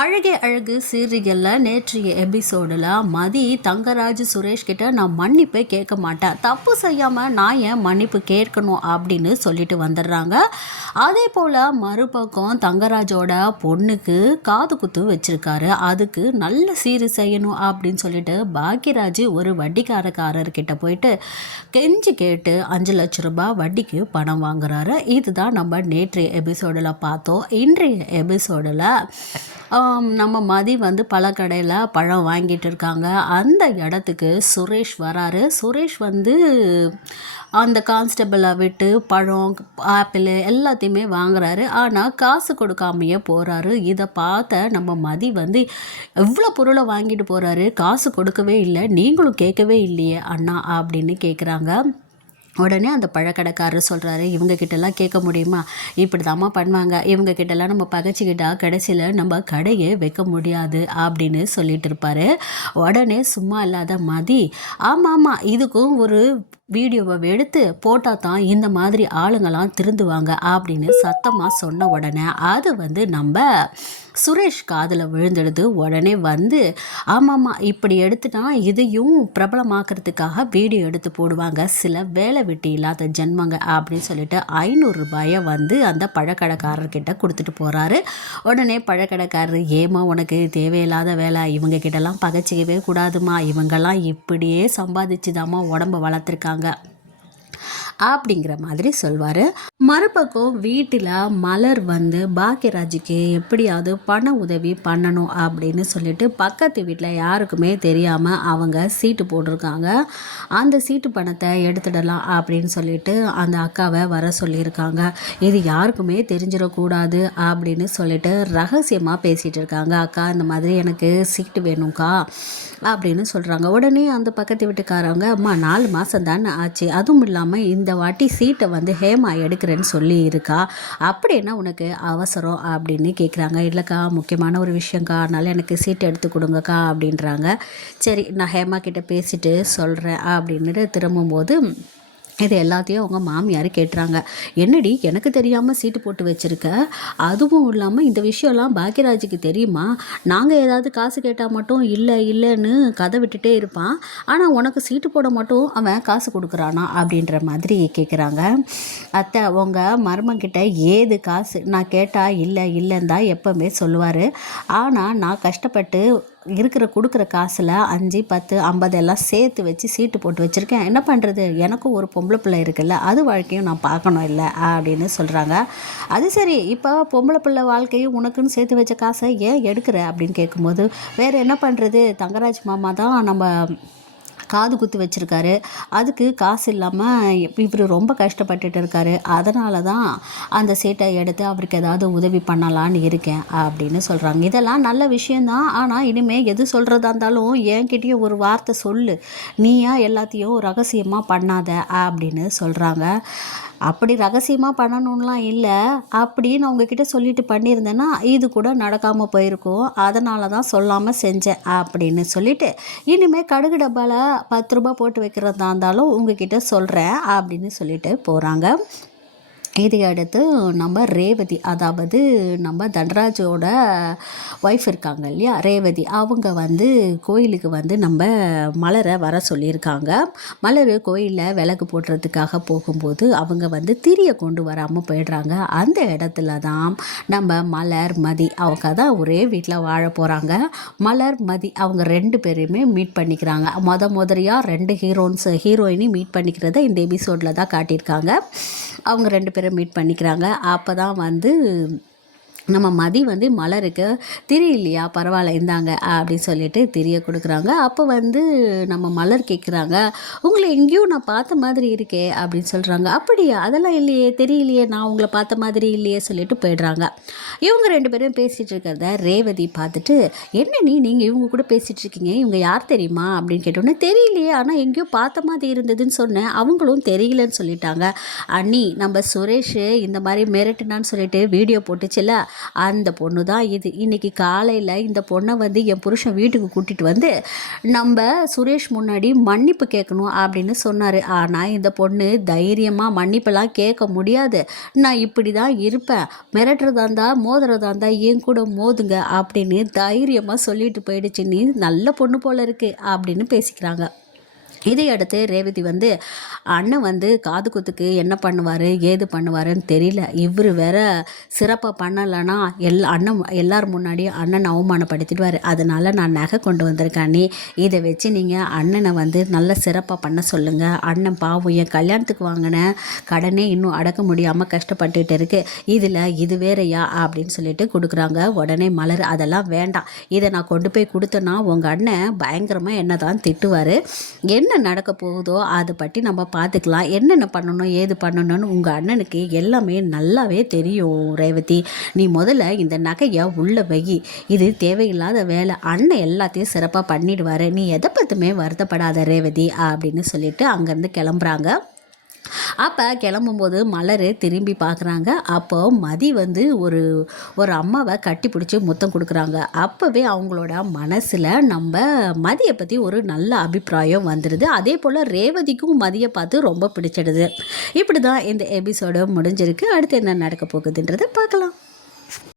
அழகே அழகு சீரியலில் நேற்றைய எபிசோடில் மதி தங்கராஜ் சுரேஷ் கிட்ட நான் மன்னிப்பே கேட்க மாட்டேன். தப்பு செய்யாமல் நான் ஏன் மன்னிப்பு கேட்கணும் அப்படின்னு சொல்லிட்டு வந்துடுறாங்க. அதே போல் மறுபக்கம் தங்கராஜோட பொண்ணுக்கு காது குத்து வச்சுருக்காரு. அதுக்கு நல்ல சீரு செய்யணும் அப்படின்னு சொல்லிட்டு பாக்யராஜ் ஒரு வட்டிக்காரக்காரர்கிட்ட போயிட்டு கெஞ்சி கேட்டு அஞ்சு லட்ச ரூபாய் வட்டிக்கு பணம் வாங்குறாரு. இதுதான் நம்ம நேற்றைய எபிசோடில் பார்த்தோம். இன்றைய எபிசோடில் நம்ம மதி வந்து பழக்கடையில் பழம் வாங்கிட்டு இருக்காங்க. அந்த இடத்துக்கு சுரேஷ் வராரு. சுரேஷ் வந்து அந்த கான்ஸ்டபிளை விட்டு பழம் ஆப்பிள் எல்லாத்தையுமே வாங்குறாரு. ஆனால் காசு கொடுக்காமையே போகிறாரு இதை பார்த்த நம்ம மதி வந்து எவ்வளோ பொருளை வாங்கிட்டு போகிறாரு காசு கொடுக்கவே இல்லை. நீங்களும் கேட்கவே இல்லையே அண்ணா அப்படின்னு கேட்குறாங்க உடனே அந்த பழக்கடைக்காரர் சொல்கிறாரு இவங்கக்கிட்டலாம் கேட்க முடியுமா? இப்படி தாம்மா பண்ணுவாங்க இவங்கக்கிட்டலாம் நம்ம பகைச்சிக்கிட்டா கடைசியில் நம்ம கடையை வைக்க முடியாது அப்படின்னு சொல்லிட்டு இருப்பாரு. உடனே சும்மா இல்லாத மதி ஆமாம் ஆமாம் இதுக்கும் ஒரு வீடியோவை எடுத்து போட்டால் தான் இந்த மாதிரி ஆளுங்கள்லாம் திருந்துவாங்க அப்படின்னு சத்தமாக சொன்ன உடனே அது வந்து நம்ம சுரேஷ் காதில் விழுந்துடுது. உடனே வந்து ஆமாம்மா இப்படி எடுத்துட்டா இதையும் பிரபலமாக்குறதுக்காக வீடியோ எடுத்து போடுவாங்க. சில வேலை வெட்டி இல்லாத ஜென்மங்க அப்படின்னு சொல்லிட்டு ஐநூறுரூபாயை வந்து அந்த பழக்கடைக்காரர்கிட்ட கொடுத்துட்டு போகிறாரு உடனே பழக்கடைக்காரர் ஏமா உனக்கு தேவையில்லாத வேலை. இவங்க கிட்டலாம் பகைச்சிக்கவே கூடாதுமா இவங்கெல்லாம் இப்படியே சம்பாதிச்சுதாம்மா உடம்ப வளர்த்துருக்காங்க. சொல்கிறாங்க அப்படிங்கிற மாதிரி சொல்வார். மறுபக்கம் வீட்டில் மலர் வந்து பாக்கியராஜுக்கு எப்படியாவது பண உதவி பண்ணணும் அப்படின்னு சொல்லிட்டு பக்கத்து வீட்டில் யாருக்குமே தெரியாமல் அவங்க சீட்டு போட்டிருக்காங்க. அந்த சீட்டு பணத்தை எடுத்துடலாம் அப்படின்னு சொல்லிட்டு அந்த அக்காவை வர சொல்லியிருக்காங்க. இது யாருக்குமே தெரிஞ்சிடக்கூடாது அப்படின்னு சொல்லிட்டு ரகசியமாக பேசிகிட்டு இருக்காங்க. அக்கா இந்த மாதிரி எனக்கு சீட்டு வேணும்க்கா அப்படின்னு சொல்கிறாங்க உடனே அந்த பக்கத்து வீட்டுக்காரவங்க அம்மா நாலு மாதம் தானே ஆச்சு. அதுவும் இல்லாமல் இந்த இந்த வாட்டி சீட்டை வந்து ஹேமா எடுக்கிறேன்னு சொல்லி இருக்கா அப்படின்னா உனக்கு அவசரம் அப்படின்னு கேட்குறாங்க இல்லைக்கா முக்கியமான ஒரு விஷயங்க்கா அதனால் எனக்கு சீட் எடுத்து கொடுங்கக்கா அப்படின்றாங்க. சரி நான் ஹேமா கிட்டே பேசிட்டு சொல்கிறேன் அப்படின்ட்டு திரும்பும்போது இது எல்லாத்தையும் அவங்க மாமியார் கேட்டுறாங்க. என்னடி எனக்கு தெரியாமல் சீட்டு போட்டு வச்சுருக்க? அதுவும் இல்லாமல் இந்த விஷயம்லாம் பாக்யராஜுக்கு தெரியுமா? நாங்கள் ஏதாவது காசு கேட்டால் மட்டும் இல்லை இல்லைன்னு கதை விட்டுட்டே இருப்பான். ஆனால் உனக்கு சீட்டு போட மட்டும் அவன் காசு கொடுக்குறானா அப்படின்ற மாதிரி கேட்குறாங்க அத்தை உங்கள் மர்மங்கிட்ட ஏது காசு? நான் கேட்டால் இல்லை இல்லைன்னு தான் எப்போவுமே சொல்லுவார். ஆனால் நான் கஷ்டப்பட்டு இருக்கிற கொடுக்குற காசில் அஞ்சு பத்து ஐம்பது எல்லாம் சேர்த்து வச்சு சீட்டு போட்டு வச்சுருக்கேன். என்ன பண்ணுறது எனக்கும் ஒரு பொம்பளை பிள்ளை இருக்குல்ல அது வாழ்க்கையும் நான் பார்க்கணும் இல்லை அப்படின்னு சொல்கிறாங்க அது சரி இப்போ பொம்பளை பிள்ளை வாழ்க்கையும் உனக்குன்னு சேர்த்து வச்ச காசை ஏன் எடுக்கிற? அப்படின்னு கேட்கும்போது வேறு என்ன பண்ணுறது தங்கராஜ் மாமா தான் நம்ம காது குத்து வச்சுருக்காரு. அதுக்கு காசு இல்லாமல் இவர் ரொம்ப கஷ்டப்பட்டுட்டு இருக்காரு. அதனால தான் அந்த சீட்டை எடுத்து அவருக்கு ஏதாவது உதவி பண்ணலான்னு இருக்கேன் அப்படின்னு சொல்கிறாங்க இதெல்லாம் நல்ல விஷயந்தான் ஆனால் இனிமேல் எது சொல்கிறதா இருந்தாலும் என்கிட்டயும் ஒரு வார்த்தை சொல்லு. நீயா எல்லாத்தையும் ரகசியமாக பண்ணாத அப்படின்னு சொல்கிறாங்க அப்படி ரகசியமாக பண்ணணும்லாம் இல்லை. அப்படின்னு அவங்கக்கிட்ட சொல்லிட்டு பண்ணியிருந்தேன்னா இது கூட நடக்காமல் போயிருக்கும். அதனால தான் சொல்லாமல் செஞ்சேன் அப்படின்னு சொல்லிட்டு இனிமேல் கடுகு டப்பாவில் பத்து ரூபா போட்டு வைக்கிறதா இருந்தாலும் உங்ககிட்ட சொல்கிறேன் அப்படின்னு சொல்லிட்டு போகிறாங்க இதை அடுத்து நம்ம ரேவதி அதாவது நம்ம தன்ராஜோட ஒய்ஃப் இருக்காங்க இல்லையா? ரேவதி அவங்க வந்து கோயிலுக்கு வந்து நம்ம மலரை வர சொல்லியிருக்காங்க. மலர் கோயிலில் விளக்கு போடுறதுக்காக போகும்போது அவங்க வந்து திரியை கொண்டு வராமல் போயிடுறாங்க. அந்த இடத்துல தான் நம்ம மலர் மதி அவங்க தான் ஒரே வீட்டில் வாழ போகிறாங்க மலர் மதி அவங்க ரெண்டு பேரையுமே மீட் பண்ணிக்கிறாங்க. மொத முதலியாக ரெண்டு ஹீரோன்ஸ் ஹீரோயினையும் மீட் பண்ணிக்கிறத இந்த எபிசோடில் தான் காட்டியிருக்காங்க. அவங்க ரெண்டு பேரும் மீட் பண்ணிக்கிறாங்க. அப்போ தான் வந்து நம்ம மதி வந்து மலருக்கு திரி இல்லையா பரவாயில்ல இருந்தாங்க அப்படின்னு சொல்லிட்டு திரியை கொடுக்குறாங்க. அப்போ வந்து நம்ம மலர் கேட்குறாங்க உங்களை எங்கேயும் நான் பார்த்த மாதிரி இருக்கே அப்படின்னு சொல்கிறாங்க அப்படியா? அதெல்லாம் இல்லையே தெரியலையே நான் உங்களை பார்த்த மாதிரி இல்லையே சொல்லிட்டு போயிடுறாங்க. இவங்க ரெண்டு பேரும் பேசிகிட்டு இருக்கிறத ரேவதி பார்த்துட்டு என்ன நீ நீங்கள் இவங்க கூட பேசிகிட்டு இருக்கீங்க? இவங்க யார் தெரியுமா? அப்படின்னு கேட்டோன்னே தெரியலையே ஆனால் எங்கேயோ பார்த்த மாதிரி இருந்ததுன்னு சொன்னேன். அவங்களும் தெரியலன்னு சொல்லிட்டாங்க. அண்ணி நம்ம சுரேஷ் இந்த மாதிரி மிரட்டுனான்னு சொல்லிட்டு வீடியோ போட்டுச்சுல அந்த பொண்ணு தான் இது. இன்றைக்கி காலையில் இந்த பொண்ணை வந்து என் புருஷன் வீட்டுக்கு கூட்டிகிட்டு வந்து நம்ம சுரேஷ் முன்னாடி மன்னிப்பு கேட்கணும் அப்படின்னு சொன்னார். ஆனால் இந்த பொண்ணு தைரியமாக மன்னிப்பெல்லாம் கேட்க முடியாது. நான் இப்படி தான் இருப்பேன். மிரட்டுறதா இருந்தால் மோதுறதா இருந்தால் என் கூட மோதுங்க அப்படின்னு தைரியமாக சொல்லிட்டு போயிடுச்சு. நீ நல்ல பொண்ணு போல இருக்குது அப்படின்னு பேசிக்கிறாங்க. இதையடுத்து ரேவதி வந்து அண்ணன் வந்து காது குத்துக்கு என்ன பண்ணுவார் ஏது பண்ணுவாருன்னு தெரியல. இவர் வேற சிறப்பாக பண்ணலைன்னா எல் அண்ணன் எல்லார் முன்னாடியும் அண்ணன் அவமானப்படுத்திடுவார். அதனால் நான் நகை கொண்டு வந்திருக்கேன். நீ இதை வச்சு நீங்கள் அண்ணனை வந்து நல்ல சிறப்பாக பண்ண சொல்லுங்கள் அண்ணன் பாவம் என் கல்யாணத்துக்கு வாங்கின கடனே இன்னும் அடக்க முடியாமல் கஷ்டப்பட்டுட்டு இருக்கு. இதில் இது வேறையா அப்படின்னு சொல்லிட்டு கொடுக்குறாங்க. உடனே மலர் அதெல்லாம் வேண்டாம். இதை நான் கொண்டு போய் கொடுத்தேன்னா உங்கள் அண்ணன் பயங்கரமாக என்ன தான் திட்டுவார். என்ன என்ன நடக்க போகுதோ அதை பற்றி நம்ம பார்த்துக்கலாம். என்னென்ன பண்ணணும் ஏது பண்ணணும்னு உங்கள் அண்ணனுக்கு எல்லாமே நல்லாவே தெரியும் ரேவதி. நீ முதல்ல இந்த நகையை உள்ள வை. இது தேவையில்லாத வேலை. அண்ணன் எல்லாத்தையும் சிறப்பாக பண்ணிடுவார். நீ எதை பற்றுமே வருத்தப்படாத ரேவதி அப்படின்னு சொல்லிட்டு அங்கேருந்து கிளம்புறாங்க. அப்போ கிளம்பும்போது மலர் திரும்பி பார்க்குறாங்க அப்போ மதி வந்து ஒரு ஒரு அம்மாவை கட்டி பிடிச்சி முத்தம் கொடுக்குறாங்க. அப்போவே அவங்களோட மனசில் நம்ம மதியை பற்றி ஒரு நல்ல அபிப்பிராயம் வந்துடுது அதே போல் ரேவதிக்கும் மதியை பார்த்து ரொம்ப பிடிச்சிடுது. இப்படி தான் இந்த எபிசோடு முடிஞ்சிருக்கு. அடுத்து என்ன நடக்க போகுதுன்றதை பார்க்கலாம்.